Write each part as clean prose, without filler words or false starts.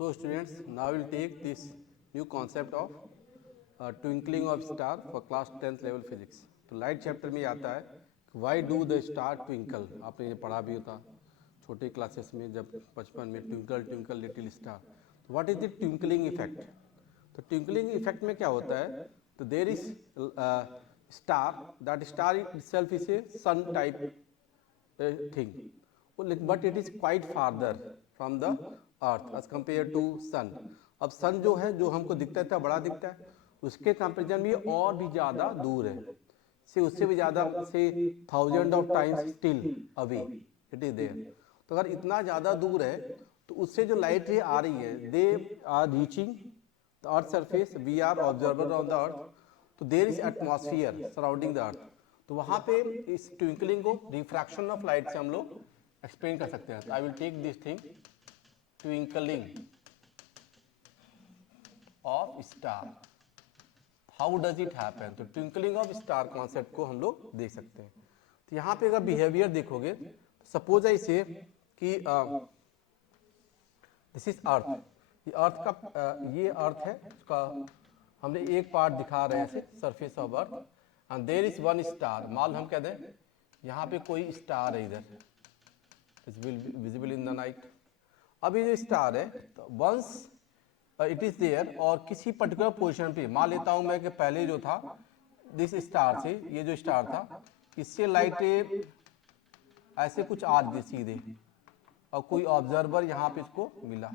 So students, now we'll take this new concept of twinkling of star for class 10th level physics. तो light chapter में आता है why do the star twinkle. आपने ये पढ़ा भी होता छोटे क्लासेस में, जब बचपन में ट्विंकल ट्विंकल लिटिल स्टार. तो what is the twinkling effect? तो ट्विंकलिंग इफेक्ट में क्या होता है? तो there is star, that star itself is a sun type thing, but it is quite farther from the earth as compared to sun. अब सन जो है, जो हमको दिखता है बड़ा दिखता है, उसके कंपेरिजन में और भी ज़्यादा दूर है, से उससे भी ज़्यादा, से 1000 of times still away it is there. तो अगर इतना ज़्यादा दूर है तो उससे जो लाइट रे आ रही है, they are reaching the earth surface, we are observer on the earth. तो there is atmosphere surrounding the earth. तो वहाँ पे इस ट्विंकलिंग को रिफ्रैक्शन ऑफ लाइट से हम लोग एक्सप्लेन कर सकते हैं. I will take this thing, twinkling of star. How does it happen? तो ट्विंकलिंग ऑफ स्टार कॉन्सेप्ट को हम लोग देख सकते हैं. तो यहाँ पे अगर बिहेवियर देखोगे, सपोज आई से कि दिस इज अर्थ. ये अर्थ का ये अर्थ है, उसका हमने एक पार्ट दिखा रहे हैं surface of earth, and there is one star. मान हम कह दें यहाँ पे कोई स्टार है, इधर विजिबल इन द नाइट. अब ये जो स्टार है, तो वंस इट इज देयर, और किसी पर्टिकुलर पोजीशन पे, मान लेता हूं मैं कि पहले जो था दिस स्टार से, ये जो स्टार था, इससे लाइट ऐसे कुछ आ रही सीधे, और कोई ऑब्जर्वर यहाँ पे इसको मिला.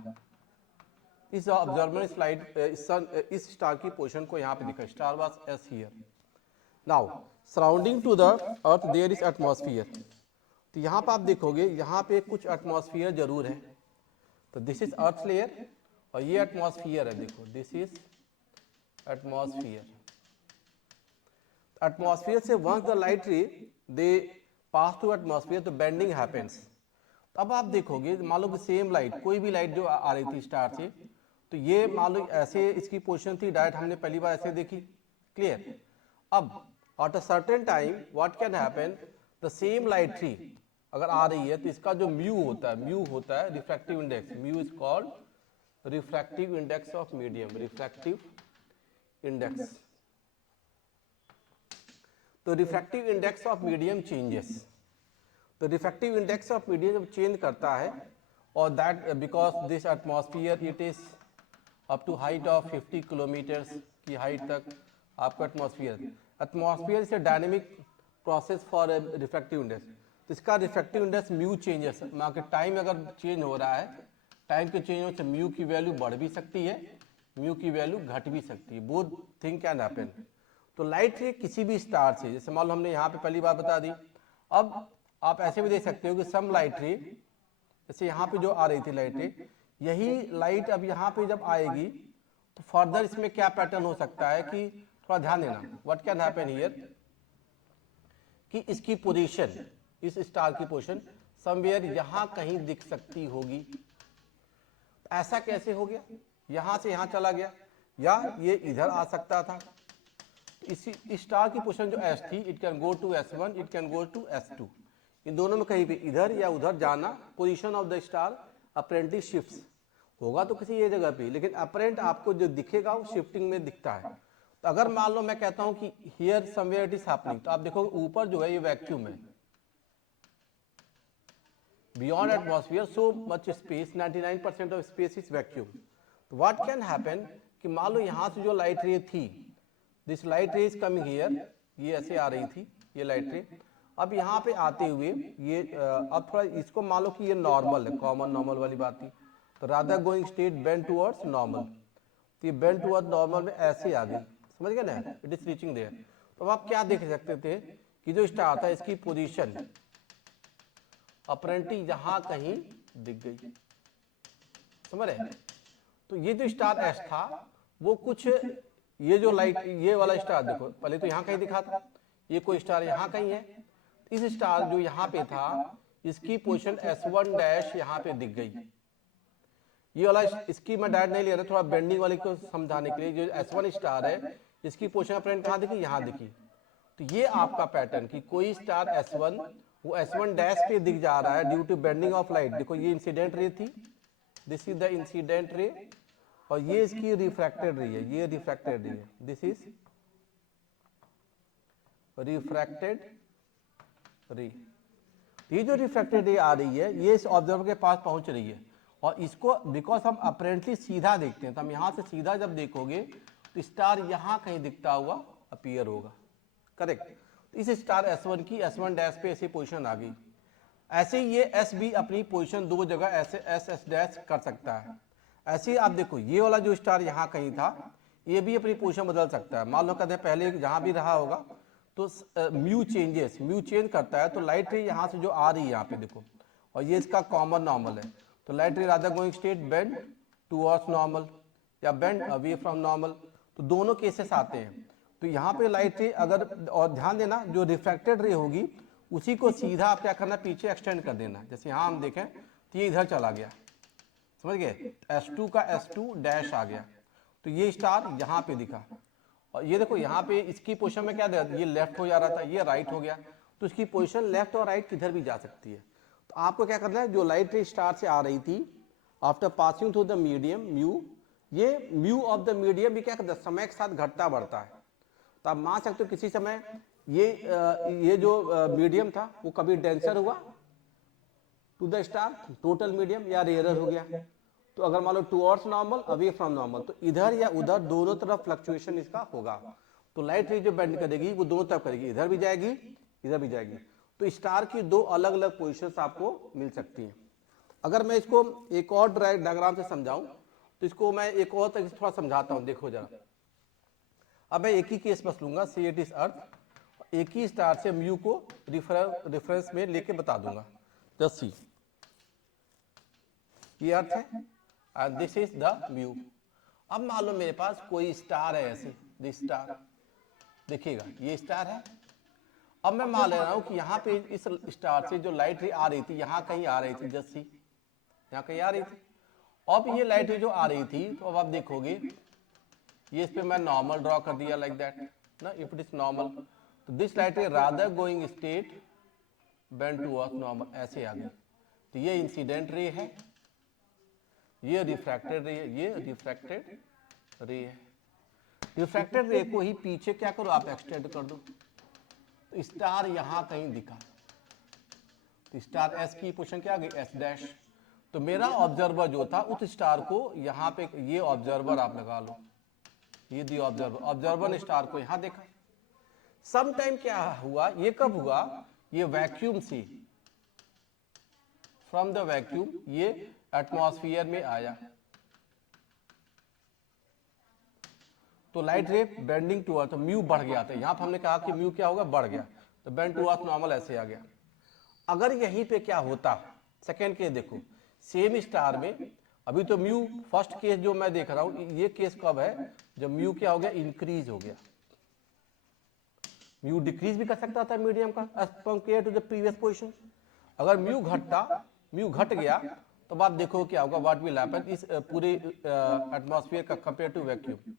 इस ऑब्जर्वर इस लाइट इस स्टार की पोजीशन को यहाँ पे दिखा, star was as here. Now surrounding to the earth there is atmosphere. तो यहाँ पे आप देखोगे, यहाँ पे कुछ एटमॉस्फेयर जरूर है. तो दिस इज अर्थ लेयर, और ये एटमॉस्फेयर है. देखो दिस इज एटमॉस्फेयर. एटमॉस्फेयर से once the light ray they pass through atmosphere, तो बेंडिंग हैपेंस. अब आप देखोगे, मान लो कि सेम लाइट, कोई भी लाइट जो आ रही थी स्टार से, तो ये मान लो ऐसे इसकी पोजीशन थी, डायरेक्ट हमने पहली बार ऐसे देखी, क्लियर. अब at a certain time what can happen, the same light रे अगर आ रही है, तो इसका जो म्यू होता है refractive index. Mu is called refractive index of medium. Refractive index. तो refractive index of medium changes. तो रिफ्रैक्टिव इंडेक्स ऑफ मीडियम जब चेंज करता है, और that because this atmosphere it is up to height of 50 kilometres की height तक आपका atmosphere is a dynamic process for refractive index. तो इसका refractive index mu changes, market time अगर चेंज हो रहा है, टाइम के चेंज होने से म्यू की वैल्यू बढ़ भी सकती है, म्यू की वैल्यू घट भी सकती है. Both thing can happen. तो लाइट रे किसी भी स्टार से, जैसे मान लो हमने यहाँ पे पहली बार बता दी, अब आप ऐसे भी देख सकते हो कि सम लाइट रे, जैसे यहाँ पे जो आ रही थी लाइट रे, यही लाइट अब यहाँ पे जब आएगी, तो फर्दर इसमें क्या पैटर्न हो सकता है कि थोड़ा ध्यान देना. व्हाट कैन हैपन हियर, कि इसकी पोजीशन, इस स्टार की पोजीशन समवेयर यहाँ कहीं दिख सकती होगी. ऐसा कैसे हो गया? यहां से यहां चला गया, या ये इधर आ सकता था. इसी स्टार की पोजीशन जो S थी, it can go to S1, it can go to S2. इन दोनों में कहीं भी इधर या उधर जाना, position of the star apparently shifts होगा तो किसी ये जगह पे, लेकिन अपेरेंट आपको जो दिखेगा वो शिफ्टिंग में दिखता है. तो अगर मान लो मैं कहता हूं कि here somewhere it is happening, तो आप देखो ऊपर जो है ये वैक्यूम है, beyond atmosphere so much space, 99% of space is vacuum. तो what can happen कि मान लो यहाँ से जो लाइट रे थी, दिस लाइट रे इज कमिंग हियर, ये ऐसे आ रही थी ये लाइट रे, अब यहाँ पे आते हुए ये अब थोड़ा इसको मान लो कि ये नॉर्मल है, कॉमन नॉर्मल वाली बात थी, तो rather going state bend towards normal. तो ये बेंड टुवर्ड्स नॉर्मल में ऐसे आ गई, समझ गए ना, इट इज रीचिंग देयर. तो आप क्या देख सकते थे कि जो स्टार था इसकी पोजीशन अपरेंटली यहाँ कहीं दिख गई, समझ रहे. तो ये जो स्टार एस था वो कुछ, ये जो लाइट, ये वाला स्टार देखो, पहले तो यहाँ कहीं दिखा था, ये कोई स्टार यहाँ कहीं है. इस स्टार जो यहाँ पे था, इसकी पोजीशन S1 डैश यहाँ पे दिख गई. ये वाला, इसकी मैं डायरेक्ट नहीं ले रहा, थोड़ा बेंडिंग वाले को समझाने के लिए. जो S1 स्टार है, इसकी पोजीशन अपरेंट कहाँ दिखी, यहाँ दिखी. तो ये आपका पैटर्न कि कोई स्टार S1 वो S1 डैश पे दिख जा रहा है due to bending of light. देखो ये इंसिडेंट रे थी, this is the incident ray और ये इसकी रिफ्रैक्टेड रे है, ये रिफ्रैक्टेड रे है, दिस इज रिफ्रैक्टेड रे। ये जो रिफ्रैक्टेड रे आ रही है ये इस ऑब्जर्वर के पास पहुंच रही है और इसको बिकॉज हम अपेरेंटली सीधा देखते हैं तो हम यहां से सीधा जब देखोगे तो स्टार यहां कहीं दिखता हुआ अपीयर होगा, करेक्ट। इस स्टार S1 की S1 डैश पे ऐसी पोजीशन आ गई। ऐसे ही ये S भी अपनी पोजीशन दो जगह ऐसे S डैश कर सकता है। ऐसे ही आप देखो ये वाला जो स्टार यहाँ कहीं था ये भी अपनी पोजीशन बदल सकता है। मान लो कहते हैं पहले जहां भी रहा होगा तो म्यू चेंज करता है तो लाइट रे यहाँ से जो आ रही है यहाँ पे देखो और ये इसका कॉमन नॉर्मल है तो लाइट रे rather going state bend towards normal या बेंड अवे फ्रॉम नॉर्मल, तो दोनों केसेस आते हैं। तो यहाँ पे लाइट रे अगर, और ध्यान देना जो रिफ्रैक्टेड रे होगी उसी को सीधा आप क्या करना पीछे एक्सटेंड कर देना। जैसे यहाँ हम देखें तो ये इधर चला गया, समझ गए, S2 का S2 डैश आ गया तो ये स्टार यहाँ पे दिखा और ये देखो यहाँ पे इसकी पोजीशन में क्या दे, ये लेफ्ट हो जा रहा था ये राइट हो गया तो इसकी पोजीशन लेफ्ट और राइट किधर भी जा सकती है। तो आपको क्या करना है जो लाइट रे स्टार से आ रही थी after passing through the medium mu, ये म्यू ऑफ द मीडियम भी क्या करता है समय के साथ घटता बढ़ता है। तो आप मान सकते हो किसी समय ये जो मीडियम था वो कभी डेंसर हुआ to the star total medium या रेयरर हो गया। तो अगर मान लो towards normal away from normal तो इधर या उधर दोनों तरफ फ्लक्चुएशन इसका होगा। तो लाइट रे जो बेंड करेगी वो दोनों तरफ करेगी, इधर भी जाएगी इधर भी जाएगी। तो स्टार की दो अलग अलग पोजीशंस आपको मिल सकती हैं। अगर मैं इसको एक और डायग्राम से समझाऊं तो इसको मैं एक और तरीके से थोड़ा समझाता हूं, देखो जरा। अब मैं एक ही केस बस लूंगा, से इट इज अर्थ, एक ही स्टार से म्यू को रेफरेंस में लेके बता दूंगा। जस्ट सी, ये अर्थ है and this is the mu. अब मान लो मेरे पास कोई स्टार है ऐसे, दिस स्टार, देखिएगा ये स्टार है। अब मैं मान ले रहा हूं कि यहाँ पे इस स्टार से जो लाइट रे आ रही थी यहाँ कहीं आ रही थी, जस्ट सी यहाँ कहीं आ रही थी। अब ये लाइट रे जो आ रही थी तो अब आप देखोगे ये इस पे मैं नॉर्मल ड्रॉ कर दिया लाइक दैट ना, इफ इट इज नॉर्मल तो दिस लाइट रे rather going state bend towards normal, ऐसे आ गई। तो ये इंसिडेंट रे है, ये रिफ्रैक्टेड रे है, ये रिफ्रैक्टेड रे है। रिफ्रैक्टेड रे को ही पीछे क्या करो आप एक्सटेंड कर दो तो स्टार यहां कहीं दिखा, तो स्टार S की पोजीशन क्या आ गई S डैश। तो मेरा ऑब्जर्वर जो था उस स्टार को यहाँ पे ये ऑब्जर्वर आप लगा लो, ये दी ऑब्जर्वर ने स्टार को यहां देखा। सम टाइम क्या हुआ, ये कब हुआ, ये वैक्यूम से फ्रॉम द वैक्यूम ये एटमॉस्फेयर में आया तो लाइट रे बेंडिंग टुवर्ड्स, तो म्यू बढ़ गया था। यहां पर हमने कहा कि म्यू क्या होगा, बढ़ गया, तो बेंड टुवर्ड्स नॉर्मल ऐसे आ गया। अगर यहीं पे क्या होता, सेकेंड केस देखो, सेम स्टार में अभी तो म्यू फर्स्ट केस जो मैं देख रहा हूं ये केस कब है जब म्यू क्या हो गया, इंक्रीज हो गया। म्यू डिक्रीज भी कर सकता था मीडियम का as compare to the previous position. अगर म्यू घट गया तो आप देखो क्या होगा, व्हाट विल हैपन इस पूरे एटमॉस्फेयर का कंपेयर टू वैक्यूम,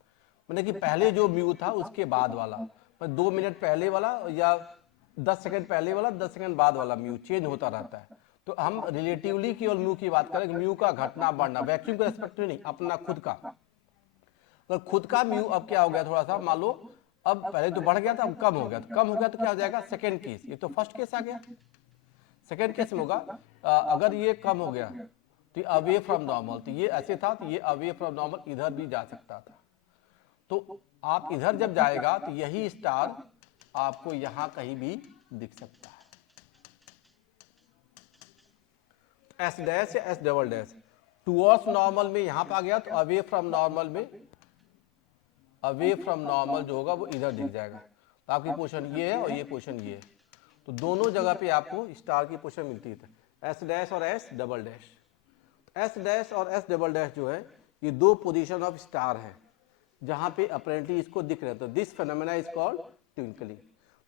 मतलब कि पहले जो म्यू था उसके बाद वाला, 2 मिनट पहले वाला या 10 सेकंड पहले वाला 10 सेकंड बाद वाला म्यू चेंज होता रहता है। तो हम रिलेटिवली केवल म्यू की बात करें, म्यू का घटना बढ़ना, वैक्यूम के रेस्पेक्ट में नहीं, अपना खुद का। तो खुद का म्यू अब क्या हो गया, थोड़ा सा मान लो अब पहले तो बढ़ गया था अब कम हो गया, तो कम हो गया तो क्या हो जाएगा सेकेंड केस, ये तो फर्स्ट केस आ गया। सेकेंड केस में होगा अगर ये कम हो गया तो अवे फ्रॉम नॉर्मल, तो ये ऐसे था तो ये अवे फ्रॉम नॉर्मल इधर भी जा सकता था। तो आप इधर जब जाएगा तो यही स्टार आपको यहां कहीं भी दिख सकता है, S डैश या S double dash. Towards normal में यहां पर आ गया तो अवे फ्रॉम नॉर्मल में, अवे फ्रॉम नॉर्मल जो होगा वो इधर दिख जाएगा। तो आपकी पोजीशन ये है और ये पोजीशन ये है, तो दोनों जगह पे आपको स्टार की पोजीशन मिलती है, S डैश और S double dash. S dash और S डबल डैश जो है ये दो पोजीशन ऑफ स्टार है जहां पे अपेरेंटली इसको दिख रहे हैं। तो this phenomena is called twinkling.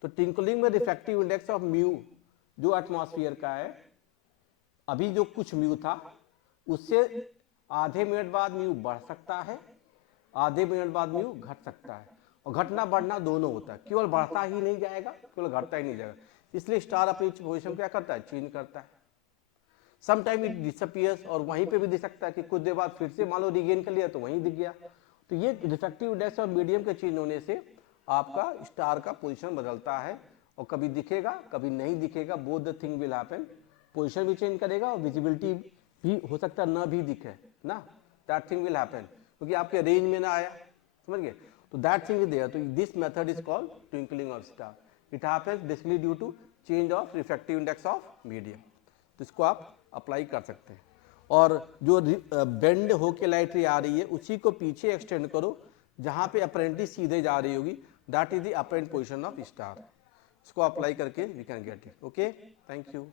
तो ट्विंकलिंग में रिफ्रैक्टिव इंडेक्स ऑफ म्यू जो एटमॉस्फेयर का है, अभी जो कुछ म्यू था उससे आधे मिनट बाद म्यू बढ़ सकता है, आधे मिनट बाद म्यू घट सकता है, और घटना बढ़ना दोनों होता है, केवल बढ़ता ही नहीं जाएगा केवल घटता ही नहीं जाएगा। इसलिए स्टार अपनी पोजीशन क्या करता है, चेंज करता है। सम टाइम इट डिसअपियर्स, और वहीं पे भी दिख सकता है कि कुछ देर बाद फिर से मान लो रिगेन कर लिया तो वहीं दिख गया। तो ये रिफ्रैक्टिव इंडेक्स ऑफ मीडियम के चेंज होने से आपका स्टार का पोजीशन बदलता है, और कभी दिखेगा कभी नहीं दिखेगा, both the thing will happen. Position भी चेंज करेगा और विजिबिलिटी भी हो सकता है ना भी दिखे ना, दैट थिंग विल हैपन, क्योंकि आपके रेंज में ना आया, समझ गए। तो दैट थिंग इज देयर। तो this method is called twinkling of star. It happens basically due to change of refractive index of medium. तो इसको आप अप्लाई कर सकते हैं। और जो बेंड होके लाइट रे आ रही है उसी को पीछे एक्सटेंड करो, जहां पे अपेरेंटली सीधे जा रही होगी, that is the apparent position of star. इसको अप्लाई करके we can get it. Okay, thank you.